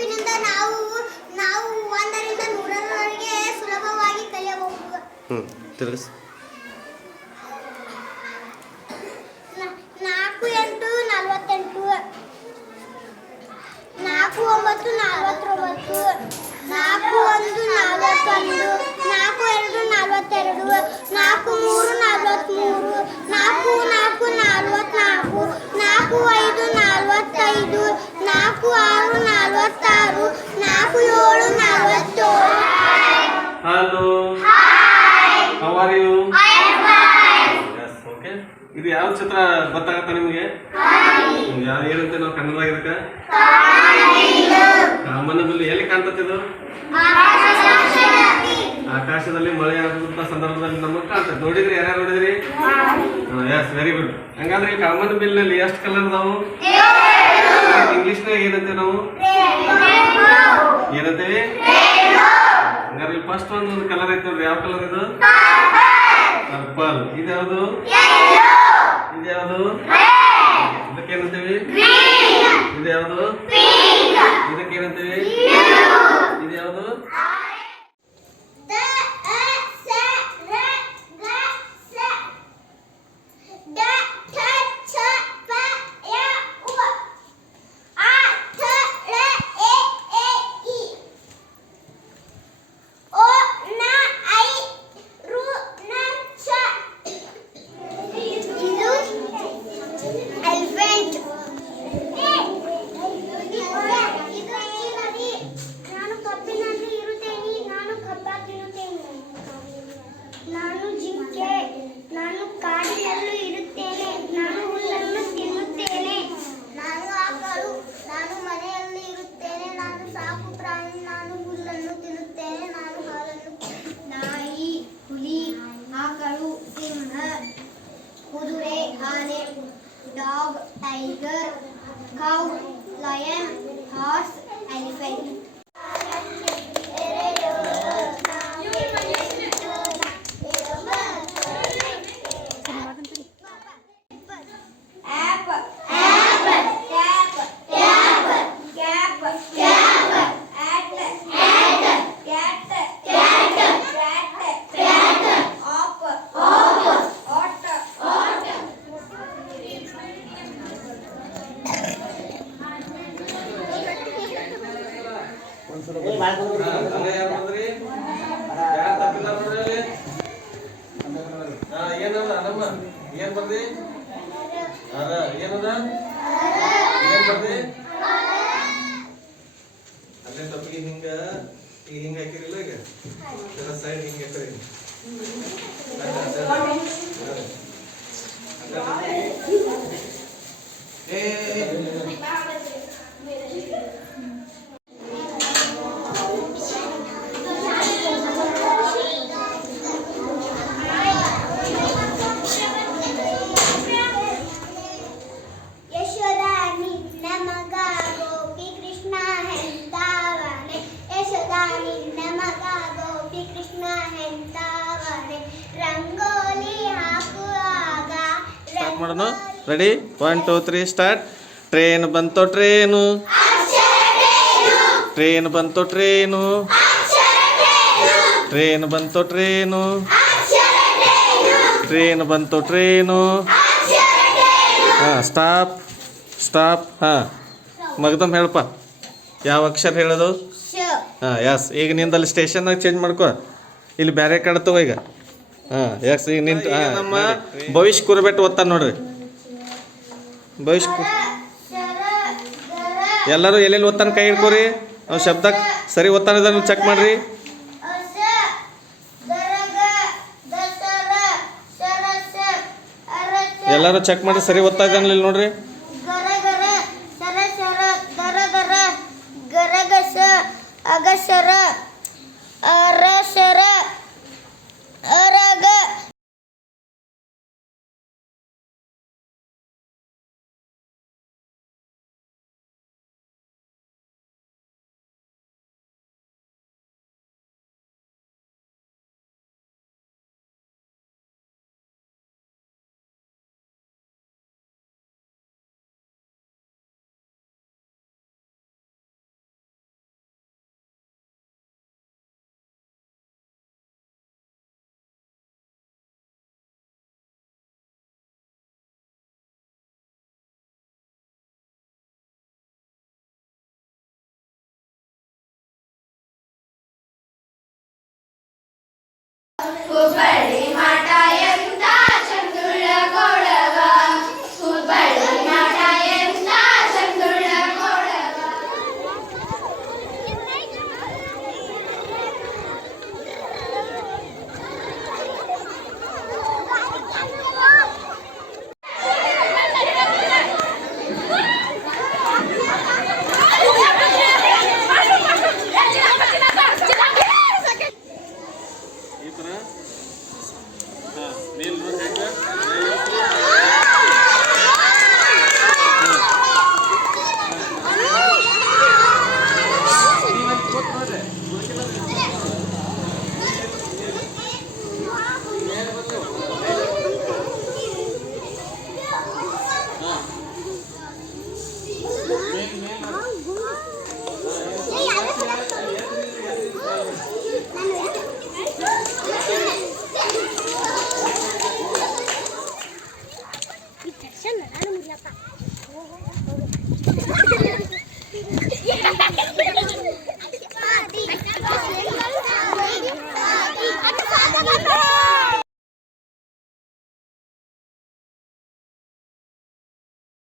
ನೆನಪಿನಿಂದ ನಾವು ನಾವು 1 ರಿಂದ 100 ರವರೆಗೆ ಸುಲಭವಾಗಿ ಕಲಿಯಬಹುದು. ತಿರುಗಿಸಿ. 4 8 48, 4 9 49, 4 1 41, 4 2 42, 4 3 43, 4 4 44, 4 5 45, 4 6 46, 4 7 47. Hello. How are you? Yes, okay. ಇದು ಯಾವ ಚಿತ್ರ ಗೊತ್ತಾಗತ್ತಾ ನಿಮಗೆ? ಯಾರು ಏನಂತ ನಾವು ಕನ್ನಡದಾಗ ಇದಕ್ಕೆ ಕಾಮನಬಿಲ್ಲು ಎಲ್ಲಿ ಕಾಣ್ತತಿದು? ಆಕಾಶದಲ್ಲಿ ಮಳೆ ಆಗುವಂತ ಸಂದರ್ಭದಲ್ಲಿ ನಮಗೆ ಕಾಣ್ತದೆ. ನೋಡಿದ್ರಿ? ಯಾರ್ಯಾರು ನೋಡಿದ್ರಿ? Yes, very good. ಹಂಗಾದ್ರೆ ಈ ಕಾಮನಬಿಲ್ ನಲ್ಲಿ ಎಷ್ಟು ಕಲರ್ ಅದಾವು? ಇಂಗ್ಲಿಷ್ನಾಗ ಏನಂತೇವೆ ನಾವು? ಏನಂತೇವೆ? ಹಂಗಾದ್ರೆ ಫಸ್ಟ್ ಒಂದು ಕಲರ್ ಐತೆ ನೋಡ್ರಿ. ಯಾವ ಕಲರ್ ಇದು? ಪರ್ಪಲ್. ಇದ್ಯಾವುದು? ಇದ್ಯಾವುದು? ಇದಕ್ಕೇನಂತೇವಿ? ಇದ್ಯಾವುದು? ಇದಕ್ಕೇನಂತೇವಿ? ಇದ್ಯಾವುದು? ನಾನು ಜಿಂಕೆ, ನಾನು ಕಾಡಿನಲ್ಲೂ ಇರುತ್ತೇನೆ, ನಾನು ಹುಲ್ಲನ್ನು ತಿನ್ನುತ್ತೇನೆ. ನಾನು ಆಕಳು, ನಾನು ಮನೆಯಲ್ಲಿ ಇರುತ್ತೇನೆ, ನಾನು ಸಾಕು ಪ್ರಾಣಿ, ನಾನು ಹುಲ್ಲನ್ನು ತಿನ್ನುತ್ತೇನೆ, ನಾನು ಹಾಲನ್ನು. ನಾಯಿ, ಹುಲಿ, ಆಕಳು, ಸಿಂಹ, ಕುದುರೆ, ಆನೆ, dog, tiger, cow, lion, horse, elephant. ಏನದ ನಮ್ಮ ಏನ್ ಬರ್ದಿ? ಅರ ಏನದ? ಏನ್ ಬರ್ದಿ? ಅಲ್ಲೇ ತಪ್ಪಿಗೆ ಹಿಂಗ ಹಿಂಗ ಹಾಕಿರಿಲ್ಲ ಈಗ ಸೈಡ್ ಹಿಂಗ ಹಾಕಿರಿ. ಸ್ಟಾರ್ಟ್ ಮಾಡೋಣ. ರೆಡಿ? 1 2 3 ಸ್ಟಾರ್ಟ್. ಟ್ರೇನ್ ಬಂತು ಟ್ರೇನು, ಟ್ರೇನ್ ಬಂತು ಟ್ರೇನು, ಟ್ರೇನ್ ಬಂತು ಟ್ರೇನು, ಟ್ರೇನ್ ಬಂತು ಟ್ರೇನು. ಹಾಂ, ಸ್ಟಾಪ್ ಸ್ಟಾಪ್. ಹಾಂ, ಮಗದಮ್ ಹೇಳಪ್ಪ. ಯಾವ ಅಕ್ಷರ ಹೇಳೋದು? ಹಾಂ, ಎಸ್. ಈಗ ನಿಂದಲ್ಲಿ ಸ್ಟೇಷನ್ನಾಗ ಚೇಂಜ್ ಮಾಡ್ಕೋ. ಇಲ್ಲಿ ಬೇರೆ ಕಾಣ್ತವ ಈಗ. ಹಾಂ, ಎಸ್. ಈಗ ನಿಂತು ನಮ್ಮ ಭವಿಷ್ಯ ಕುರ್ಬಿಟ್ಟು ಓದ್ತಾನೆ ನೋಡ್ರಿ. ಭವಿಷ್ಯ ಎಲ್ಲರೂ ಎಲ್ಲೆಲ್ಲಿ ಓದ್ತಾನೆ ಕೈ ಹಿಡ್ಕೋರಿ. ಅವ್ನು ಶಬ್ದ ಸರಿ ಓದ್ತಾನೆ ಚೆಕ್ ಮಾಡ್ರಿ. ಎಲ್ಲರೂ ಚೆಕ್ ಮಾಡಿ ಸರಿ ಓದ್ತಾ ಇದ್ದಾನೆ ಇಲ್ಲಿ ನೋಡ್ರಿ. ಅಗಸರ ಅರಸರ ಅರಗ ಹುಬ್ಬಳ್ಳಿ ಮಠ ಎಂತ ಚಂದುಳ್ಳ ಕೊಡವ ಹುಬ್ಬಳ್ಳಿ ಮಠ ಎಂತ ಚಂದುಳ್ಳ ಕೊಡವ ಈ ಥರ ಮೇಲ್ ನೋಡಿ ಹೆಂಗೆ Yeah.